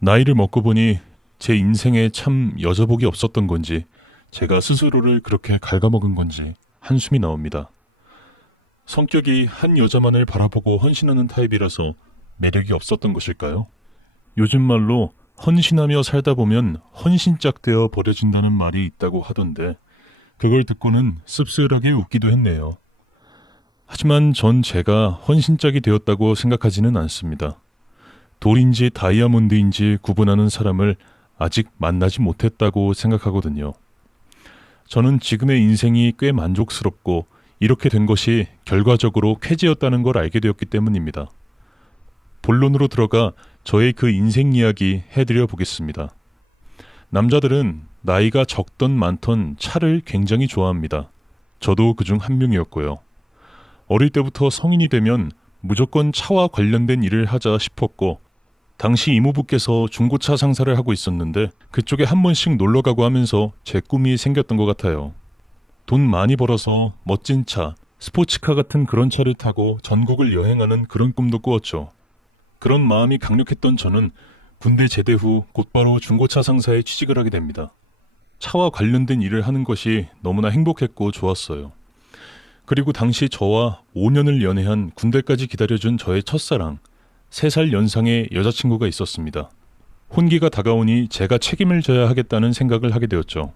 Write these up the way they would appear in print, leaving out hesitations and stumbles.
나이를 먹고 보니 제 인생에 참 여자복이 없었던 건지 제가 스스로를 그렇게 갉아먹은 건지 한숨이 나옵니다. 성격이 한 여자만을 바라보고 헌신하는 타입이라서 매력이 없었던 것일까요? 요즘 말로 헌신하며 살다 보면 헌신짝 되어 버려진다는 말이 있다고 하던데 그걸 듣고는 씁쓸하게 웃기도 했네요. 하지만 전 제가 헌신짝이 되었다고 생각하지는 않습니다. 돌인지 다이아몬드인지 구분하는 사람을 아직 만나지 못했다고 생각하거든요. 저는 지금의 인생이 꽤 만족스럽고 이렇게 된 것이 결과적으로 쾌재였다는 걸 알게 되었기 때문입니다. 본론으로 들어가 저의 그 인생 이야기 해드려 보겠습니다. 남자들은 나이가 적던 많던 차를 굉장히 좋아합니다. 저도 그중 한 명이었고요. 어릴 때부터 성인이 되면 무조건 차와 관련된 일을 하자 싶었고 당시 이모부께서 중고차 상사를 하고 있었는데 그쪽에 한 번씩 놀러가고 하면서 제 꿈이 생겼던 것 같아요. 돈 많이 벌어서 멋진 차, 스포츠카 같은 그런 차를 타고 전국을 여행하는 그런 꿈도 꾸었죠. 그런 마음이 강력했던 저는 군대 제대 후 곧바로 중고차 상사에 취직을 하게 됩니다. 차와 관련된 일을 하는 것이 너무나 행복했고 좋았어요. 그리고 당시 저와 5년을 연애한 군대까지 기다려준 저의 첫사랑, 3살 연상의 여자친구가 있었습니다. 혼기가 다가오니 제가 책임을 져야 하겠다는 생각을 하게 되었죠.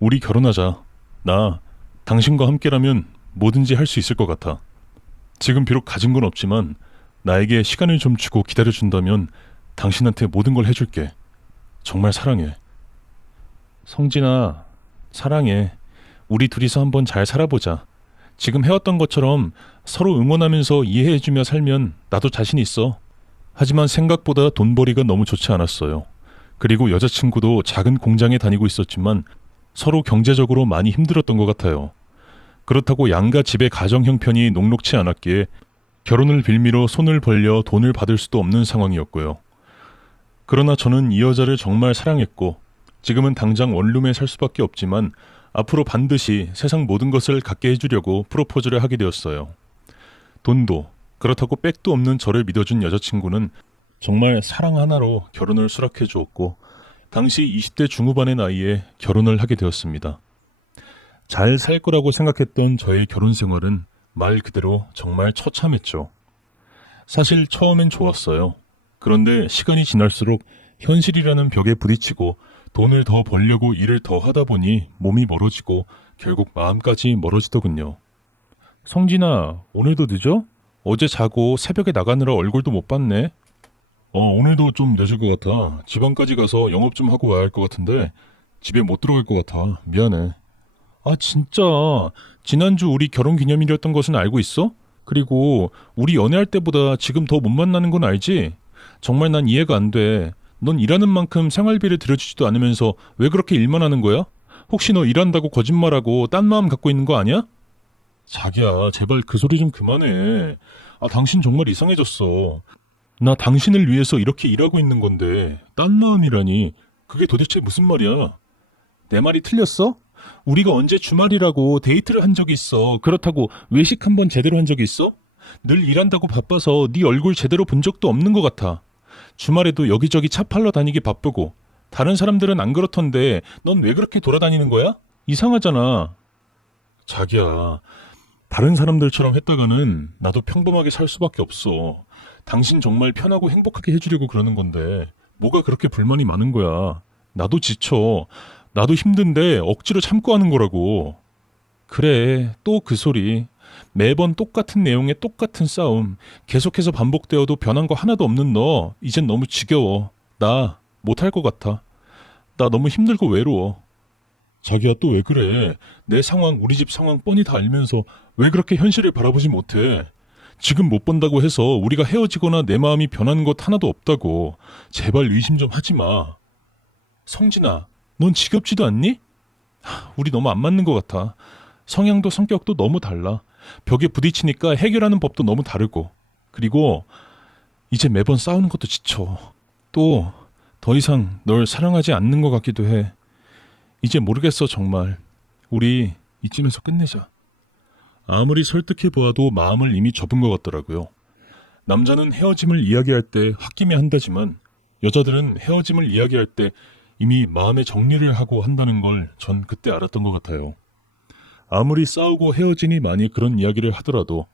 우리 결혼하자. 나 당신과 함께라면 뭐든지 할 수 있을 것 같아. 지금 비록 가진 건 없지만 나에게 시간을 좀 주고 기다려준다면 당신한테 모든 걸 해줄게. 정말 사랑해. 성진아, 사랑해. 우리 둘이서 한번 잘 살아보자. 지금 해왔던 것처럼 서로 응원하면서 이해해주며 살면 나도 자신 있어. 하지만 생각보다 돈벌이가 너무 좋지 않았어요. 그리고 여자친구도 작은 공장에 다니고 있었지만 서로 경제적으로 많이 힘들었던 것 같아요. 그렇다고 양가 집의 가정 형편이 녹록치 않았기에 결혼을 빌미로 손을 벌려 돈을 받을 수도 없는 상황이었고요. 그러나 저는 이 여자를 정말 사랑했고 지금은 당장 원룸에 살 수밖에 없지만 앞으로 반드시 세상 모든 것을 갖게 해주려고 프로포즈를 하게 되었어요. 돈도 그렇다고 백도 없는 저를 믿어준 여자친구는 정말 사랑 하나로 결혼을 수락해 주었고 당시 20대 중후반의 나이에 결혼을 하게 되었습니다. 잘 살 거라고 생각했던 저의 결혼 생활은 말 그대로 정말 처참했죠. 사실 처음엔 좋았어요. 그런데 시간이 지날수록 현실이라는 벽에 부딪히고 돈을 더 벌려고 일을 더 하다 보니 몸이 멀어지고 결국 마음까지 멀어지더군요. 성진아, 오늘도 늦어? 어제 자고 새벽에 나가느라 얼굴도 못 봤네. 오늘도 좀 늦을 것 같아. 지방까지 가서 영업 좀 하고 와야 할 것 같은데 집에 못 들어갈 것 같아. 미안해. 아, 진짜. 지난주 우리 결혼기념일이었던 것은 알고 있어? 그리고 우리 연애할 때보다 지금 더 못 만나는 건 알지? 정말 난 이해가 안 돼. 넌 일하는 만큼 생활비를 들여주지도 않으면서 왜 그렇게 일만 하는 거야? 혹시 너 일한다고 거짓말하고 딴 마음 갖고 있는 거 아니야? 자기야, 제발 그 소리 좀 그만해. 아, 당신 정말 이상해졌어. 나 당신을 위해서 이렇게 일하고 있는 건데 딴 마음이라니 그게 도대체 무슨 말이야? 내 말이 틀렸어? 우리가 언제 주말이라고 데이트를 한 적이 있어. 그렇다고 외식 한번 제대로 한 적이 있어? 늘 일한다고 바빠서 네 얼굴 제대로 본 적도 없는 것 같아. 주말에도 여기저기 차 팔러 다니기 바쁘고 다른 사람들은 안 그렇던데 넌 왜 그렇게 돌아다니는 거야? 이상하잖아. 자기야, 다른 사람들처럼 했다가는 나도 평범하게 살 수밖에 없어. 당신 정말 편하고 행복하게 해주려고 그러는 건데 뭐가 그렇게 불만이 많은 거야. 나도 지쳐. 나도 힘든데 억지로 참고 하는 거라고. 그래, 또 그 소리. 매번 똑같은 내용의 똑같은 싸움. 계속해서 반복되어도 변한 거 하나도 없는 너. 이젠 너무 지겨워. 나 못할 것 같아. 나 너무 힘들고 외로워. 자기야, 또 왜 그래? 내 상황, 우리 집 상황 뻔히 다 알면서 왜 그렇게 현실을 바라보지 못해? 지금 못 본다고 해서 우리가 헤어지거나 내 마음이 변하는 것 하나도 없다고. 제발 의심 좀 하지 마. 성진아, 넌 지겹지도 않니? 우리 너무 안 맞는 것 같아. 성향도 성격도 너무 달라. 벽에 부딪히니까 해결하는 법도 너무 다르고. 그리고 이제 매번 싸우는 것도 지쳐. 또 더 이상 널 사랑하지 않는 것 같기도 해. 이제 모르겠어 정말. 우리 이쯤에서 끝내자. 아무리 설득해 보아도 마음을 이미 접은 것 같더라고요. 남자는 헤어짐을 이야기할 때 홧김에 한다지만 여자들은 헤어짐을 이야기할 때 이미 마음의 정리를 하고 한다는 걸 전 그때 알았던 것 같아요. 아무리 싸우고 헤어지니 많이 그런 이야기를 하더라도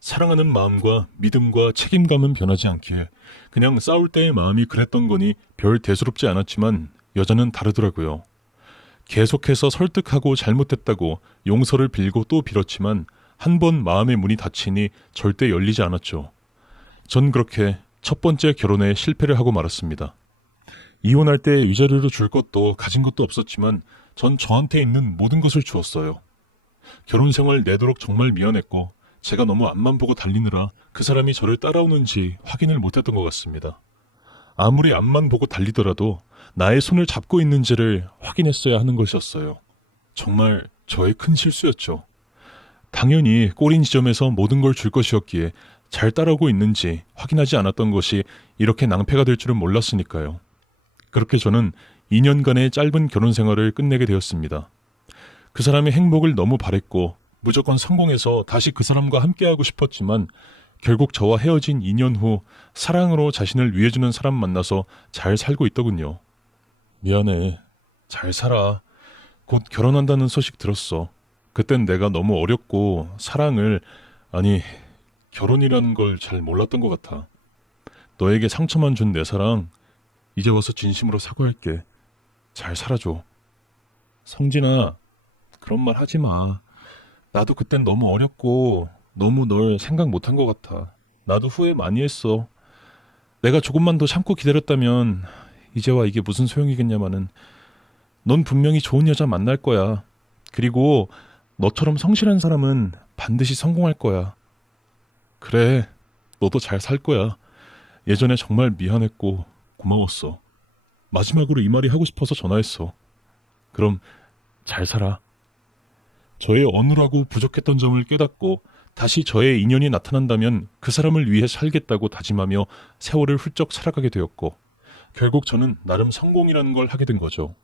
사랑하는 마음과 믿음과 책임감은 변하지 않기에 그냥 싸울 때의 마음이 그랬던 거니 별 대수롭지 않았지만 여자는 다르더라고요. 계속해서 설득하고 잘못했다고 용서를 빌고 또 빌었지만 한 번 마음의 문이 닫히니 절대 열리지 않았죠. 전 그렇게 첫 번째 결혼에 실패를 하고 말았습니다. 이혼할 때 위자료로 줄 것도 가진 것도 없었지만 전 저한테 있는 모든 것을 주었어요. 결혼 생활 내도록 정말 미안했고 제가 너무 앞만 보고 달리느라 그 사람이 저를 따라오는지 확인을 못했던 것 같습니다. 아무리 앞만 보고 달리더라도 나의 손을 잡고 있는지를 확인했어야 하는 것이었어요. 정말 저의 큰 실수였죠. 당연히 꼬린 지점에서 모든 걸 줄 것이었기에 잘 따라오고 있는지 확인하지 않았던 것이 이렇게 낭패가 될 줄은 몰랐으니까요. 그렇게 저는 2년간의 짧은 결혼 생활을 끝내게 되었습니다. 그 사람의 행복을 너무 바랬고 무조건 성공해서 다시 그 사람과 함께하고 싶었지만 결국 저와 헤어진 2년 후 사랑으로 자신을 위해주는 사람 만나서 잘 살고 있더군요. 미안해. 잘 살아. 곧 결혼한다는 소식 들었어. 그땐 내가 너무 어렸고 결혼이라는 걸 잘 몰랐던 것 같아. 너에게 상처만 준 내 사랑 이제 와서 진심으로 사과할게. 잘 살아줘. 성진아, 그런 말 하지 마. 나도 그땐 너무 어렸고 너무 널 생각 못한 것 같아. 나도 후회 많이 했어. 내가 조금만 더 참고 기다렸다면 이제와 이게 무슨 소용이겠냐마는 넌 분명히 좋은 여자 만날 거야. 그리고 너처럼 성실한 사람은 반드시 성공할 거야. 그래, 너도 잘 살 거야. 예전에 정말 미안했고 고마웠어. 마지막으로 이 말이 하고 싶어서 전화했어. 그럼 잘 살아. 저의 어눌하고 부족했던 점을 깨닫고 다시 저의 인연이 나타난다면 그 사람을 위해 살겠다고 다짐하며 세월을 훌쩍 살아가게 되었고 결국 저는 나름 성공이라는 걸 하게 된 거죠.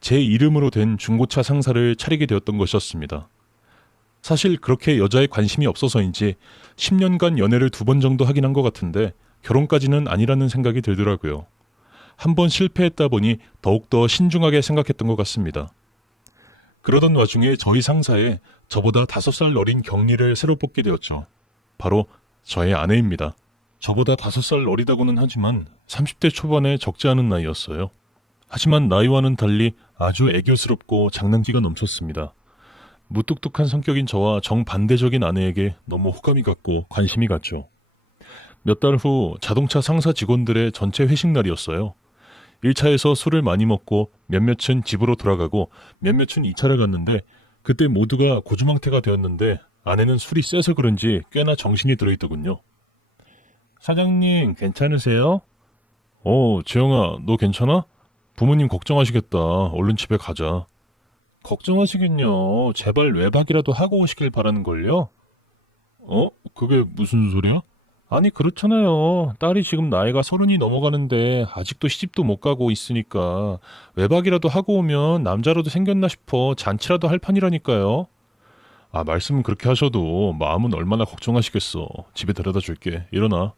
제 이름으로 된 중고차 상사를 차리게 되었던 것이었습니다. 사실 그렇게 여자에 관심이 없어서인지 10년간 연애를 2번 정도 하긴 한 것 같은데 결혼까지는 아니라는 생각이 들더라고요. 한 번 실패했다 보니 더욱더 신중하게 생각했던 것 같습니다. 그러던 와중에 저희 상사에 저보다 5살 어린 경리를 새로 뽑게 되었죠. 바로 저의 아내입니다. 저보다 5살 어리다고는 하지만 30대 초반에 적지 않은 나이였어요. 하지만 나이와는 달리 아주 애교스럽고 장난기가 넘쳤습니다. 무뚝뚝한 성격인 저와 정반대적인 아내에게 너무 호감이 갔고 관심이 갔죠. 몇 달 후 자동차 상사 직원들의 전체 회식 날이었어요. 1차에서 술을 많이 먹고 몇몇은 집으로 돌아가고 몇몇은 2차를 갔는데 그때 모두가 고주망태가 되었는데 아내는 술이 세서 그런지 꽤나 정신이 들어있더군요. 사장님 괜찮으세요? 지영아 너 괜찮아? 부모님 걱정하시겠다. 얼른 집에 가자. 걱정하시긴요. 제발 외박이라도 하고 오시길 바라는걸요. 그게 무슨 소리야? 아니 그렇잖아요. 딸이 지금 나이가 30이 넘어가는데 아직도 시집도 못 가고 있으니까 외박이라도 하고 오면 남자라도 생겼나 싶어 잔치라도 할 판이라니까요. 말씀은 그렇게 하셔도 마음은 얼마나 걱정하시겠어. 집에 데려다 줄게. 일어나.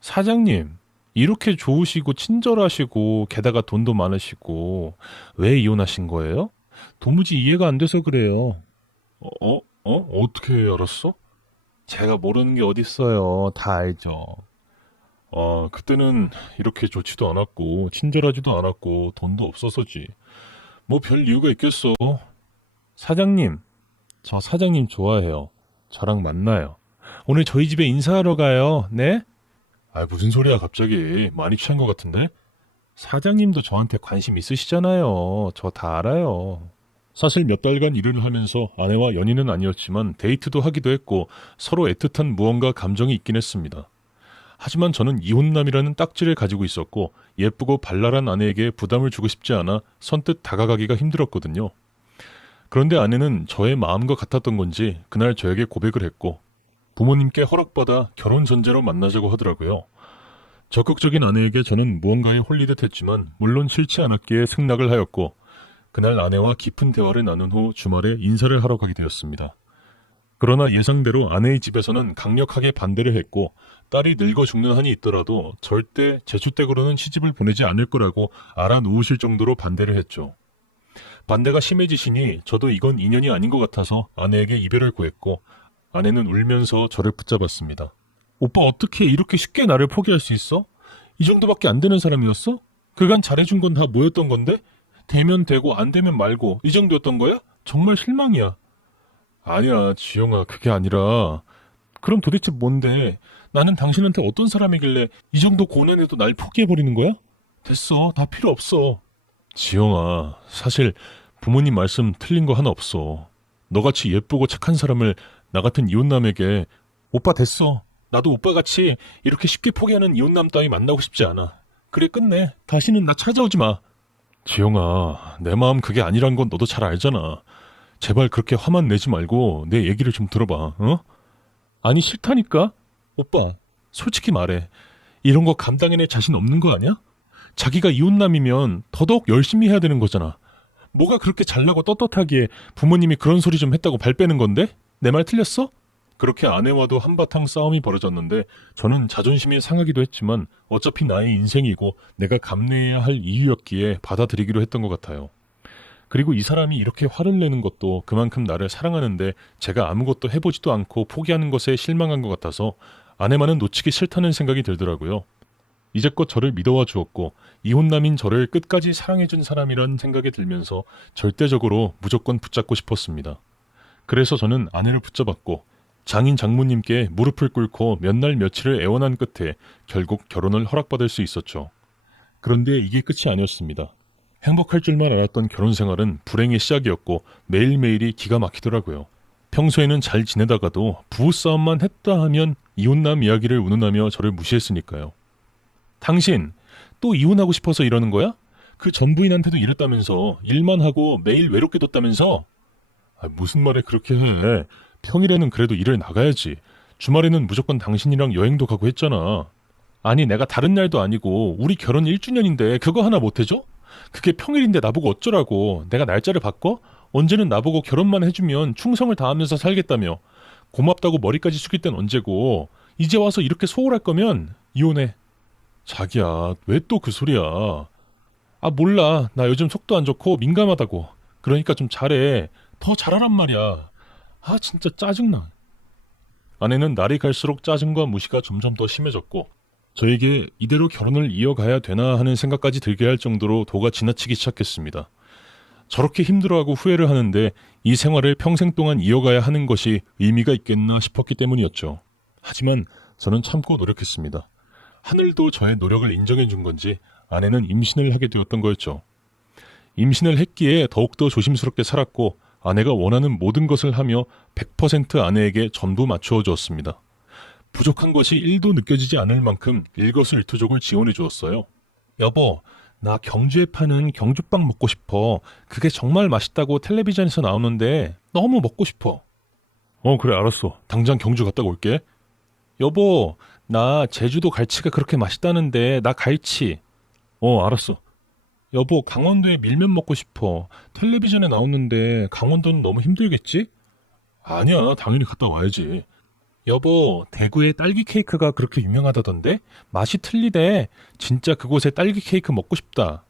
사장님 이렇게 좋으시고 친절하시고 게다가 돈도 많으시고 왜 이혼하신 거예요? 도무지 이해가 안 돼서 그래요. 어떻게 알았어? 제가 모르는 게 어딨어요. 다 알죠. 그때는 이렇게 좋지도 않았고 친절하지도 않았고 돈도 없어서지. 뭐 별 이유가 있겠어. 사장님, 저 사장님 좋아해요. 저랑 만나요. 오늘 저희 집에 인사하러 가요. 네? 무슨 소리야 갑자기. 많이 취한 것 같은데? 사장님도 저한테 관심 있으시잖아요. 저 다 알아요. 사실 몇 달간 일을 하면서 아내와 연인은 아니었지만 데이트도 하기도 했고 서로 애틋한 무언가 감정이 있긴 했습니다. 하지만 저는 이혼남이라는 딱지를 가지고 있었고 예쁘고 발랄한 아내에게 부담을 주고 싶지 않아 선뜻 다가가기가 힘들었거든요. 그런데 아내는 저의 마음과 같았던 건지 그날 저에게 고백을 했고 부모님께 허락받아 결혼 전제로 만나자고 하더라고요. 적극적인 아내에게 저는 무언가에 홀리듯 했지만 물론 싫지 않았기에 승낙을 하였고 그날 아내와 깊은 대화를 나눈 후 주말에 인사를 하러 가게 되었습니다. 그러나 예상대로 아내의 집에서는 강력하게 반대를 했고 딸이 늙어 죽는 한이 있더라도 절대 제주댁으로는 시집을 보내지 않을 거라고 알아놓으실 정도로 반대를 했죠. 반대가 심해지시니 저도 이건 인연이 아닌 것 같아서 아내에게 이별을 구했고 아내는 울면서 저를 붙잡았습니다. 오빠 어떻게 이렇게 쉽게 나를 포기할 수 있어? 이 정도밖에 안 되는 사람이었어? 그간 잘해준 건 다 뭐였던 건데? 되면 되고 안 되면 말고 이 정도였던 거야? 정말 실망이야. 아니야, 지영아, 그게 아니라 그럼 도대체 뭔데? 나는 당신한테 어떤 사람이길래 이 정도 고난에도 날 포기해버리는 거야? 됐어, 다 필요 없어. 지영아, 사실 부모님 말씀 틀린 거 하나 없어. 너같이 예쁘고 착한 사람을 나 같은 이혼남에게 오빠 됐어. 나도 오빠같이 이렇게 쉽게 포기하는 이혼남 따위 만나고 싶지 않아. 그래 끝내. 다시는 나 찾아오지 마. 지영아, 내 마음 그게 아니란 건 너도 잘 알잖아. 제발 그렇게 화만 내지 말고 내 얘기를 좀 들어봐. 어? 아니 싫다니까? 오빠, 솔직히 말해. 이런 거 감당해낼 자신 없는 거 아니야? 자기가 이혼남이면 더더욱 열심히 해야 되는 거잖아. 뭐가 그렇게 잘나고 떳떳하기에 부모님이 그런 소리 좀 했다고 발 빼는 건데? 내 말 틀렸어? 그렇게 아내와도 한바탕 싸움이 벌어졌는데 저는 자존심이 상하기도 했지만 어차피 나의 인생이고 내가 감내해야 할 이유였기에 받아들이기로 했던 것 같아요. 그리고 이 사람이 이렇게 화를 내는 것도 그만큼 나를 사랑하는데 제가 아무것도 해보지도 않고 포기하는 것에 실망한 것 같아서 아내만은 놓치기 싫다는 생각이 들더라고요. 이제껏 저를 믿어와 주었고 이혼남인 저를 끝까지 사랑해준 사람이란 생각이 들면서 절대적으로 무조건 붙잡고 싶었습니다. 그래서 저는 아내를 붙잡았고 장인 장모님께 무릎을 꿇고 몇 날 며칠을 애원한 끝에 결국 결혼을 허락받을 수 있었죠. 그런데 이게 끝이 아니었습니다. 행복할 줄만 알았던 결혼 생활은 불행의 시작이었고 매일매일이 기가 막히더라고요. 평소에는 잘 지내다가도 부부싸움만 했다 하면 이혼남 이야기를 운운하며 저를 무시했으니까요. 당신 또 이혼하고 싶어서 이러는 거야? 그 전 부인한테도 이랬다면서 일만 하고 매일 외롭게 뒀다면서? 무슨 말에 그렇게 해. 평일에는 그래도 일을 나가야지. 주말에는 무조건 당신이랑 여행도 가고 했잖아. 아니 내가 다른 날도 아니고 우리 결혼 1주년인데 그거 하나 못 해줘? 그게 평일인데 나보고 어쩌라고. 내가 날짜를 바꿔? 언제는 나보고 결혼만 해주면 충성을 다하면서 살겠다며. 고맙다고 머리까지 숙일 땐 언제고. 이제 와서 이렇게 소홀할 거면 이혼해. 자기야 왜 또 그 소리야. 아 몰라. 나 요즘 속도 안 좋고 민감하다고. 그러니까 좀 잘해. 더 잘하란 말이야. 아 진짜 짜증나. 아내는 날이 갈수록 짜증과 무시가 점점 더 심해졌고 저에게 이대로 결혼을 이어가야 되나 하는 생각까지 들게 할 정도로 도가 지나치기 시작했습니다. 저렇게 힘들어하고 후회를 하는데 이 생활을 평생 동안 이어가야 하는 것이 의미가 있겠나 싶었기 때문이었죠. 하지만 저는 참고 노력했습니다. 하늘도 저의 노력을 인정해 준 건지 아내는 임신을 하게 되었던 거였죠. 임신을 했기에 더욱더 조심스럽게 살았고 아내가 원하는 모든 것을 하며 100% 아내에게 전부 맞추어 주었습니다. 부족한 것이 1도 느껴지지 않을 만큼 일거수일투족을 지원해 주었어요. 여보, 나 경주에 파는 경주빵 먹고 싶어. 그게 정말 맛있다고 텔레비전에서 나오는데 너무 먹고 싶어. 그래 알았어. 당장 경주 갔다 올게. 여보, 나 제주도 갈치가 그렇게 맛있다는데 나 갈치. 알았어. 여보, 강원도에 밀면 먹고 싶어. 텔레비전에 나오는데 강원도는 너무 힘들겠지? 아니야, 당연히 갔다 와야지. 여보, 대구의 딸기 케이크가 그렇게 유명하다던데? 맛이 틀리대. 진짜 그곳에 딸기 케이크 먹고 싶다.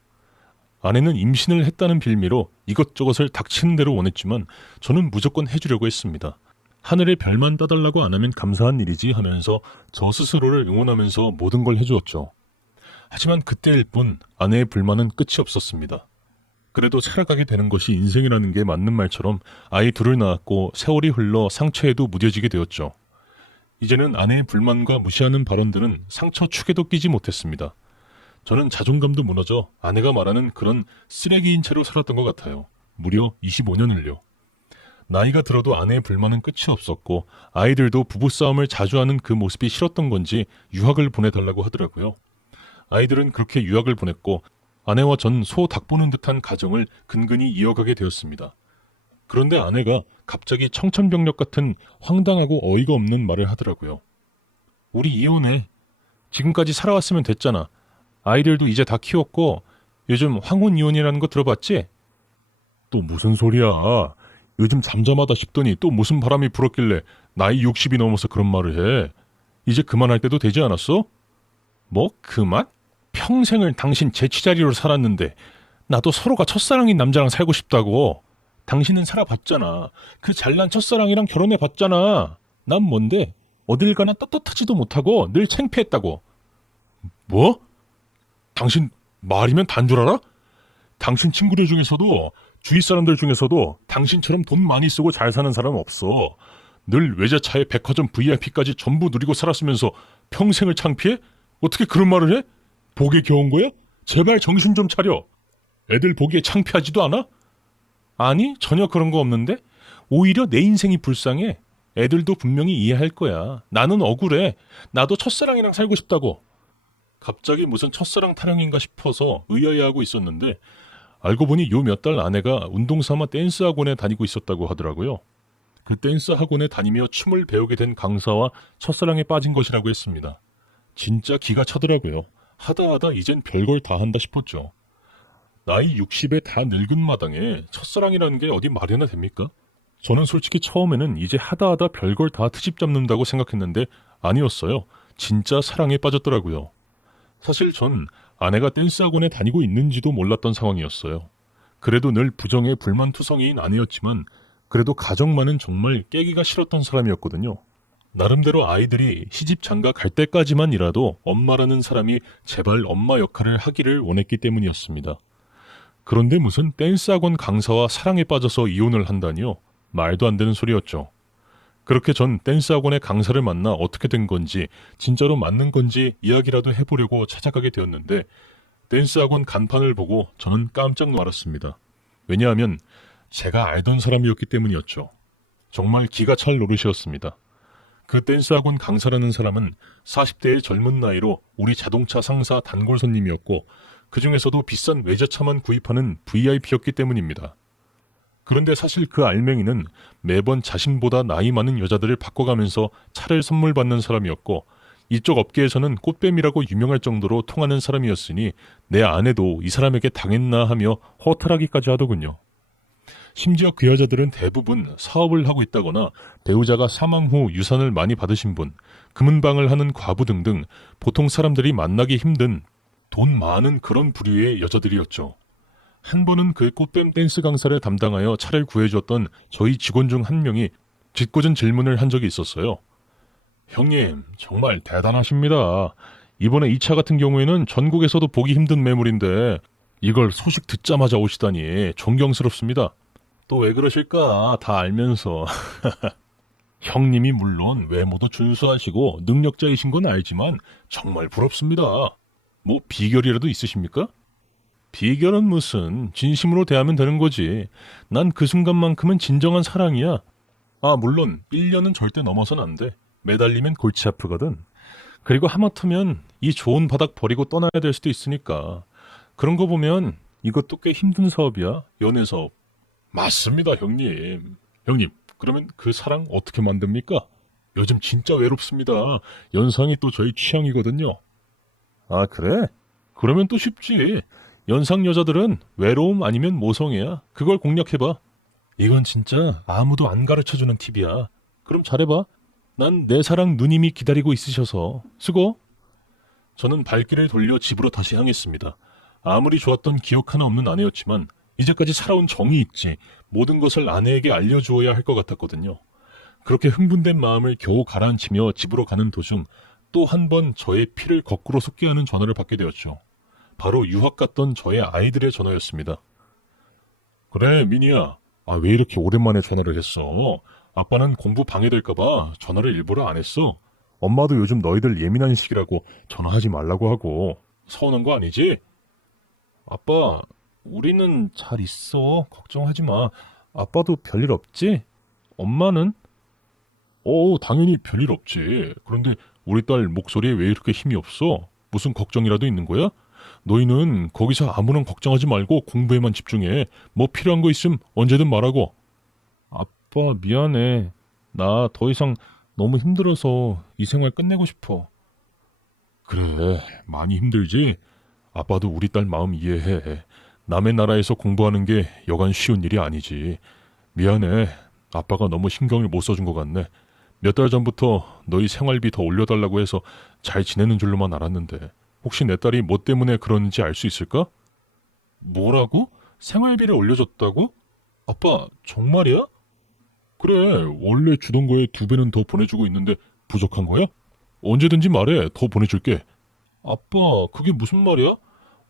아내는 임신을 했다는 빌미로 이것저것을 닥치는 대로 원했지만 저는 무조건 해주려고 했습니다. 하늘에 별만 따달라고 안 하면 감사한 일이지 하면서 저 스스로를 응원하면서 모든 걸 해주었죠. 하지만 그때일 뿐 아내의 불만은 끝이 없었습니다. 그래도 살아가게 되는 것이 인생이라는 게 맞는 말처럼 아이 둘을 낳았고 세월이 흘러 상처에도 무뎌지게 되었죠. 이제는 아내의 불만과 무시하는 발언들은 상처 축에도 끼지 못했습니다. 저는 자존감도 무너져 아내가 말하는 그런 쓰레기인 채로 살았던 것 같아요. 무려 25년을요. 나이가 들어도 아내의 불만은 끝이 없었고 아이들도 부부싸움을 자주 하는 그 모습이 싫었던 건지 유학을 보내달라고 하더라고요. 아이들은 그렇게 유학을 보냈고 아내와 전 소 닭 보는 듯한 가정을 근근히 이어가게 되었습니다. 그런데 아내가 갑자기 청천벽력 같은 황당하고 어이가 없는 말을 하더라고요. 우리 이혼해. 지금까지 살아왔으면 됐잖아. 아이들도 이제 다 키웠고 요즘 황혼 이혼이라는 거 들어봤지? 또 무슨 소리야. 요즘 잠잠하다 싶더니 또 무슨 바람이 불었길래 나이 60이 넘어서 그런 말을 해. 이제 그만할 때도 되지 않았어? 뭐 그만? 평생을 당신 제치자리로 살았는데 나도 서로가 첫사랑인 남자랑 살고 싶다고. 당신은 살아봤잖아. 그 잘난 첫사랑이랑 결혼해봤잖아. 난 뭔데? 어딜 가나 떳떳하지도 못하고 늘 창피했다고. 뭐? 당신 말이면 단 줄 알아? 당신 친구들 중에서도 주위 사람들 중에서도 당신처럼 돈 많이 쓰고 잘 사는 사람 없어. 늘 외제차에 백화점 VIP까지 전부 누리고 살았으면서 평생을 창피해? 어떻게 그런 말을 해? 보기 겨운 거야? 제발 정신 좀 차려. 애들 보기에 창피하지도 않아? 아니, 전혀 그런 거 없는데? 오히려 내 인생이 불쌍해. 애들도 분명히 이해할 거야. 나는 억울해. 나도 첫사랑이랑 살고 싶다고. 갑자기 무슨 첫사랑 타령인가 싶어서 의아해하고 있었는데 알고 보니 요 몇 달 아내가 운동삼아 댄스 학원에 다니고 있었다고 하더라고요. 그 댄스 학원에 다니며 춤을 배우게 된 강사와 첫사랑에 빠진 것이라고 했습니다. 진짜 기가 차더라고요. 하다 이젠 별걸 다 한다 싶었죠. 나이 60에 다 늙은 마당에 첫사랑이라는 게 어디 말이나 됩니까? 저는 솔직히 처음에는 이제 하다 별걸 다 트집 잡는다고 생각했는데 아니었어요. 진짜 사랑에 빠졌더라고요. 사실 전 아내가 댄스 학원에 다니고 있는지도 몰랐던 상황이었어요. 그래도 늘 부정에 불만투성이인 아내였지만 그래도 가정만은 정말 깨기가 싫었던 사람이었거든요. 나름대로 아이들이 시집 장가 갈 때까지만이라도 엄마라는 사람이 제발 엄마 역할을 하기를 원했기 때문이었습니다. 그런데 무슨 댄스 학원 강사와 사랑에 빠져서 이혼을 한다니요? 말도 안 되는 소리였죠. 그렇게 전 댄스 학원의 강사를 만나 어떻게 된 건지 진짜로 맞는 건지 이야기라도 해보려고 찾아가게 되었는데 댄스 학원 간판을 보고 저는 깜짝 놀랐습니다. 왜냐하면 제가 알던 사람이었기 때문이었죠. 정말 기가 찰 노릇이었습니다. 그 댄스 학원 강사라는 사람은 40대의 젊은 나이로 우리 자동차 상사 단골 손님이었고 그 중에서도 비싼 외제차만 구입하는 VIP였기 때문입니다. 그런데 사실 그 알맹이는 매번 자신보다 나이 많은 여자들을 바꿔가면서 차를 선물 받는 사람이었고 이쪽 업계에서는 꽃뱀이라고 유명할 정도로 통하는 사람이었으니 내 아내도 이 사람에게 당했나 하며 허탈하기까지 하더군요. 심지어 그 여자들은 대부분 사업을 하고 있다거나 배우자가 사망 후 유산을 많이 받으신 분, 금은방을 하는 과부 등등 보통 사람들이 만나기 힘든 돈 많은 그런 부류의 여자들이었죠. 한 번은 그 꽃뱀 댄스 강사를 담당하여 차를 구해줬던 저희 직원 중 한 명이 짓궂은 질문을 한 적이 있었어요. 형님, 정말 대단하십니다. 이번에 이 차 같은 경우에는 전국에서도 보기 힘든 매물인데 이걸 소식 듣자마자 오시다니 존경스럽습니다. 또 왜 그러실까? 다 알면서. 형님이 물론 외모도 준수하시고 능력자이신 건 알지만 정말 부럽습니다. 뭐 비결이라도 있으십니까? 비결은 무슨, 진심으로 대하면 되는 거지. 난 그 순간만큼은 진정한 사랑이야. 아, 물론 1년은 절대 넘어선 안 돼. 매달리면 골치 아프거든. 그리고 하마터면 이 좋은 바닥 버리고 떠나야 될 수도 있으니까. 그런 거 보면 이것도 꽤 힘든 사업이야. 연애 사업. 맞습니다, 형님. 형님, 그러면 그 사랑 어떻게 만듭니까? 요즘 진짜 외롭습니다. 연상이 또 저희 취향이거든요. 아, 그래? 그러면 또 쉽지. 연상 여자들은 외로움 아니면 모성애야. 그걸 공략해봐. 이건 진짜 아무도 안 가르쳐주는 팁이야. 그럼 잘해봐. 난 내 사랑 누님이 기다리고 있으셔서. 수고. 저는 발길을 돌려 집으로 다시 향했습니다. 아무리 좋았던 기억 하나 없는 아내였지만 이제까지 살아온 정이 있지 모든 것을 아내에게 알려주어야 할 것 같았거든요. 그렇게 흥분된 마음을 겨우 가라앉히며 집으로 가는 도중 또 한 번 저의 피를 거꾸로 솟게 하는 전화를 받게 되었죠. 바로 유학 갔던 저의 아이들의 전화였습니다. 그래, 미니야. 아, 왜 이렇게 오랜만에 전화를 했어? 아빠는 공부 방해될까봐 전화를 일부러 안 했어. 엄마도 요즘 너희들 예민한 시기라고 전화하지 말라고 하고. 서운한 거 아니지? 아빠, 우리는 잘 있어. 걱정하지 마. 아빠도 별일 없지? 엄마는? 당연히 별일 없지. 그런데 우리 딸 목소리에 왜 이렇게 힘이 없어? 무슨 걱정이라도 있는 거야? 너희는 거기서 아무런 걱정하지 말고 공부에만 집중해. 뭐 필요한 거 있으면 언제든 말하고. 아빠 미안해. 나 더 이상 너무 힘들어서 이 생활 끝내고 싶어. 그래, 많이 힘들지? 아빠도 우리 딸 마음 이해해. 남의 나라에서 공부하는 게 여간 쉬운 일이 아니지. 미안해. 아빠가 너무 신경을 못 써준 것 같네. 몇 달 전부터 너희 생활비 더 올려달라고 해서 잘 지내는 줄로만 알았는데 혹시 내 딸이 뭐 때문에 그러는지 알 수 있을까? 뭐라고? 생활비를 올려줬다고? 아빠, 정말이야? 그래, 원래 주던 거에 2배는 더 보내주고 있는데 부족한 거야? 언제든지 말해, 더 보내줄게. 아빠, 그게 무슨 말이야?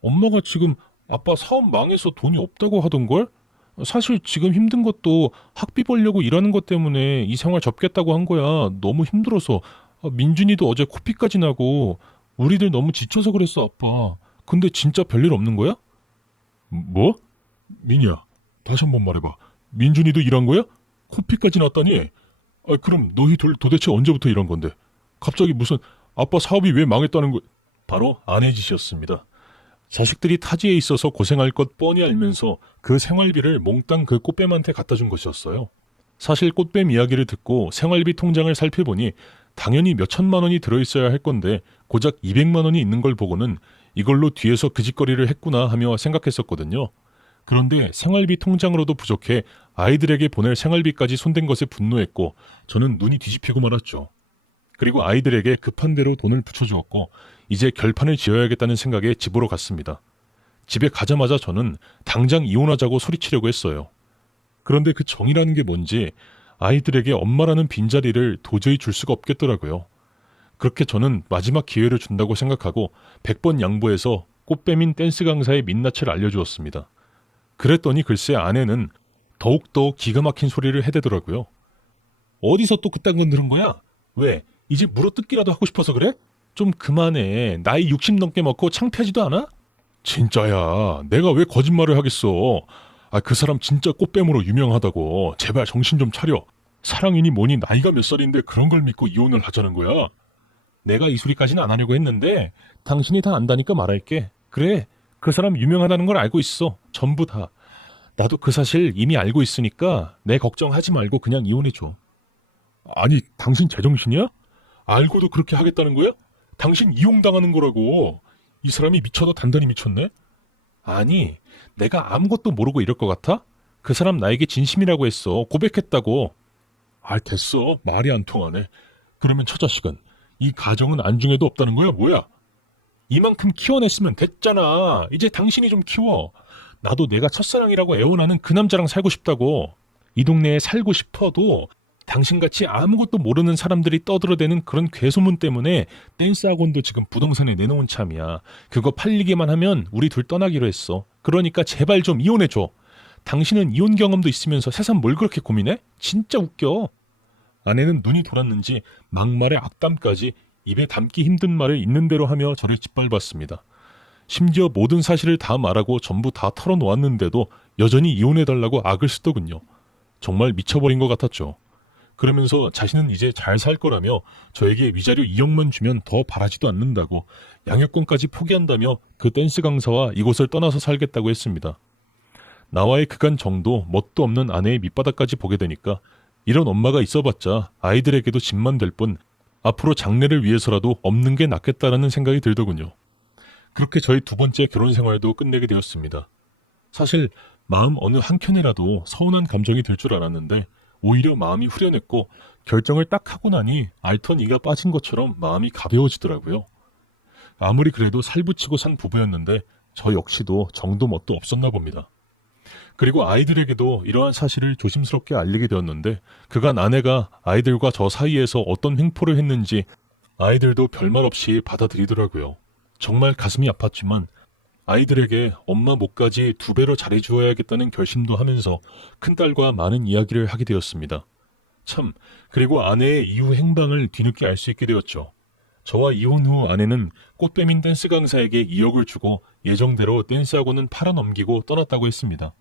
엄마가 지금 아빠 사업 망해서 돈이 없다고 하던걸? 사실 지금 힘든 것도 학비 벌려고 일하는 것 때문에 이 생활 접겠다고 한 거야. 너무 힘들어서. 민준이도 어제 코피까지 나고 우리들 너무 지쳐서 그랬어, 아빠. 근데 진짜 별일 없는 거야? 뭐? 민이야, 다시 한번 말해봐. 민준이도 일한 거야? 코피까지 났다니? 그럼 너희 둘 도대체 언제부터 일한 건데? 갑자기 무슨 아빠 사업이 왜 망했다는 거? 바로 아내 짓이었습니다. 자식들이 타지에 있어서 고생할 것 뻔히 알면서 그 생활비를 몽땅 그 꽃뱀한테 갖다 준 것이었어요. 사실 꽃뱀 이야기를 듣고 생활비 통장을 살펴보니 당연히 몇 천만 원이 들어있어야 할 건데 고작 200만 원이 있는 걸 보고는 이걸로 뒤에서 그 짓거리를 했구나 하며 생각했었거든요. 그런데 생활비 통장으로도 부족해 아이들에게 보낼 생활비까지 손댄 것에 분노했고 저는 눈이 뒤집히고 말았죠. 그리고 아이들에게 급한 대로 돈을 붙여주었고 이제 결판을 지어야겠다는 생각에 집으로 갔습니다. 집에 가자마자 저는 당장 이혼하자고 소리치려고 했어요. 그런데 그 정이라는 게 뭔지 아이들에게 엄마라는 빈자리를 도저히 줄 수가 없겠더라고요. 그렇게 저는 마지막 기회를 준다고 생각하고 100번 양보해서 꽃뱀인 댄스 강사의 민낯을 알려주었습니다. 그랬더니 글쎄 아내는 더욱더 기가 막힌 소리를 해대더라고요. 어디서 또 그딴 건 들은 거야? 왜? 이제 물어뜯기라도 하고 싶어서 그래? 좀 그만해. 나이 60 넘게 먹고 창피하지도 않아? 진짜야. 내가 왜 거짓말을 하겠어. 그 사람 진짜 꽃뱀으로 유명하다고. 제발 정신 좀 차려. 사랑이니 뭐니 나이가 몇 살인데 그런 걸 믿고 이혼을 하자는 거야. 내가 이 소리까지는 안 하려고 했는데 당신이 다 안다니까 말할게. 그래. 그 사람 유명하다는 걸 알고 있어. 전부 다. 나도 그 사실 이미 알고 있으니까 내 걱정하지 말고 그냥 이혼해줘. 아니, 당신 제정신이야? 알고도 그렇게 하겠다는 거야? 당신 이용당하는 거라고. 이 사람이 미쳐도 단단히 미쳤네? 아니, 내가 아무것도 모르고 이럴 것 같아? 그 사람 나에게 진심이라고 했어. 고백했다고. 됐어. 말이 안 통하네. 그러면 처자식은 이 가정은 안중에도 없다는 거야? 뭐야? 이만큼 키워냈으면 됐잖아. 이제 당신이 좀 키워. 나도 내가 첫사랑이라고 애원하는 그 남자랑 살고 싶다고. 이 동네에 살고 싶어도 당신같이 아무것도 모르는 사람들이 떠들어대는 그런 괴소문 때문에 댄스 학원도 지금 부동산에 내놓은 참이야. 그거 팔리기만 하면 우리 둘 떠나기로 했어. 그러니까 제발 좀 이혼해줘. 당신은 이혼 경험도 있으면서 새삼 뭘 그렇게 고민해? 진짜 웃겨. 아내는 눈이 돌았는지 막말에 악담까지 입에 담기 힘든 말을 있는 대로 하며 저를 짓밟았습니다. 심지어 모든 사실을 다 말하고 전부 다 털어놓았는데도 여전히 이혼해달라고 악을 쓰더군요. 정말 미쳐버린 것 같았죠. 그러면서 자신은 이제 잘 살 거라며 저에게 위자료 2억만 주면 더 바라지도 않는다고 양육권까지 포기한다며 그 댄스 강사와 이곳을 떠나서 살겠다고 했습니다. 나와의 그간 정도 뭣도 없는 아내의 밑바닥까지 보게 되니까 이런 엄마가 있어봤자 아이들에게도 짐만 될 뿐 앞으로 장래를 위해서라도 없는 게 낫겠다라는 생각이 들더군요. 그렇게 저희 2번째 결혼 생활도 끝내게 되었습니다. 사실 마음 어느 한켠에라도 서운한 감정이 들 줄 알았는데 오히려 마음이 후련했고 결정을 딱 하고 나니 알턴 이가 빠진 것처럼 마음이 가벼워지더라고요. 아무리 그래도 살붙이고 산 부부였는데 저 역시도 정도 멋도 없었나 봅니다. 그리고 아이들에게도 이러한 사실을 조심스럽게 알리게 되었는데 그간 아내가 아이들과 저 사이에서 어떤 횡포를 했는지 아이들도 별말 없이 받아들이더라고요. 정말 가슴이 아팠지만 아이들에게 엄마 몫까지 2배로 잘해주어야겠다는 결심도 하면서 큰딸과 많은 이야기를 하게 되었습니다. 참, 그리고 아내의 이후 행방을 뒤늦게 알 수 있게 되었죠. 저와 이혼 후 아내는 꽃뱀인 댄스 강사에게 2억을 주고 예정대로 댄스학원은 팔아넘기고 떠났다고 했습니다.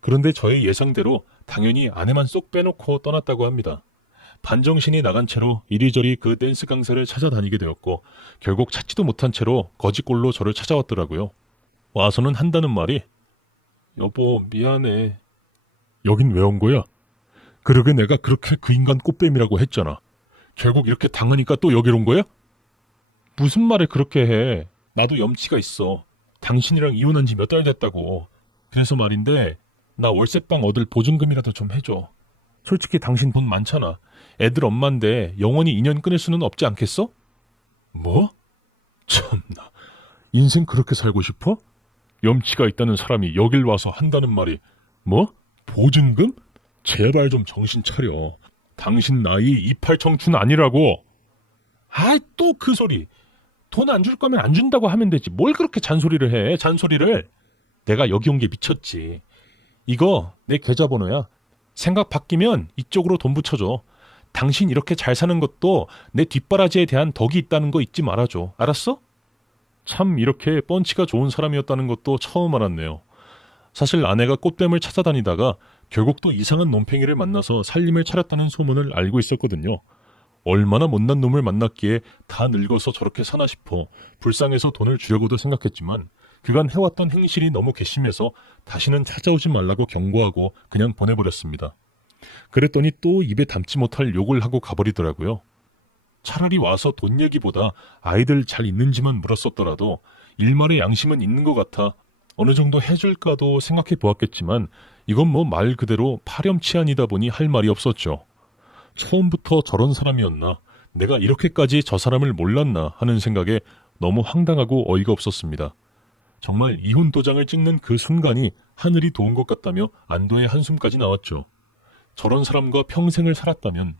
그런데 저의 예상대로 당연히 아내만 쏙 빼놓고 떠났다고 합니다. 반정신이 나간 채로 이리저리 그 댄스 강사를 찾아다니게 되었고 결국 찾지도 못한 채로 거지꼴로 저를 찾아왔더라고요. 와서는 한다는 말이 여보 미안해. 여긴 왜 온 거야? 그러게 내가 그렇게 그 인간 꽃뱀이라고 했잖아. 결국 이렇게 당하니까 또 여기로 온 거야? 무슨 말을 그렇게 해. 나도 염치가 있어. 당신이랑 이혼한 지 몇 달 됐다고. 그래서 말인데 나 월세방 얻을 보증금이라도 좀 해줘. 솔직히 당신 돈 많잖아. 애들 엄마인데 영원히 인연 끊을 수는 없지 않겠어? 뭐? 참나. 인생 그렇게 살고 싶어? 염치가 있다는 사람이 여길 와서 한다는 말이 뭐? 보증금? 제발 좀 정신 차려. 당신 나이 이팔 청춘 아니라고. 아이 또 그 소리. 돈 안 줄 거면 안 준다고 하면 되지. 뭘 그렇게 잔소리를 해. 잔소리를. 내가 여기 온 게 미쳤지. 이거 내 계좌번호야. 생각 바뀌면 이쪽으로 돈 붙여줘. 당신 이렇게 잘 사는 것도 내 뒷바라지에 대한 덕이 있다는 거 잊지 말아줘. 알았어? 참 이렇게 펀치가 좋은 사람이었다는 것도 처음 알았네요. 사실 아내가 꽃뱀을 찾아다니다가 결국 또 이상한 놈팽이를 만나서 살림을 차렸다는 소문을 알고 있었거든요. 얼마나 못난 놈을 만났기에 다 늙어서 저렇게 사나 싶어 불쌍해서 돈을 주려고도 생각했지만 그간 해왔던 행실이 너무 괘씸해서 다시는 찾아오지 말라고 경고하고 그냥 보내버렸습니다. 그랬더니 또 입에 담지 못할 욕을 하고 가버리더라고요. 차라리 와서 돈 얘기보다 아이들 잘 있는지만 물었었더라도 일말의 양심은 있는 것 같아 어느 정도 해줄까도 생각해 보았겠지만 이건 뭐 말 그대로 파렴치한이다 보니 할 말이 없었죠. 처음부터 저런 사람이었나, 내가 이렇게까지 저 사람을 몰랐나 하는 생각에 너무 황당하고 어이가 없었습니다. 정말 이혼 도장을 찍는 그 순간이 하늘이 도운 것 같다며 안도의 한숨까지 나왔죠. 저런 사람과 평생을 살았다면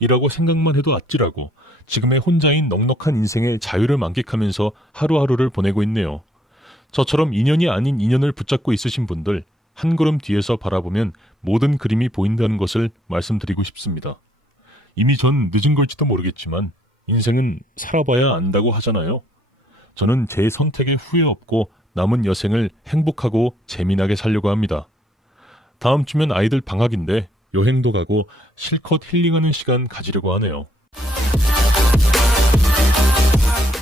이라고 생각만 해도 아찔하고 지금의 혼자인 넉넉한 인생의 자유를 만끽하면서 하루하루를 보내고 있네요. 저처럼 인연이 아닌 인연을 붙잡고 있으신 분들 한 걸음 뒤에서 바라보면 모든 그림이 보인다는 것을 말씀드리고 싶습니다. 이미 전 늦은 걸지도 모르겠지만 인생은 살아봐야 안다고 하잖아요. 저는 제 선택에 후회 없고 남은 여생을 행복하고 재미나게 살려고 합니다. 다음 주면 아이들 방학인데 여행도 가고 실컷 힐링하는 시간 가지려고 하네요.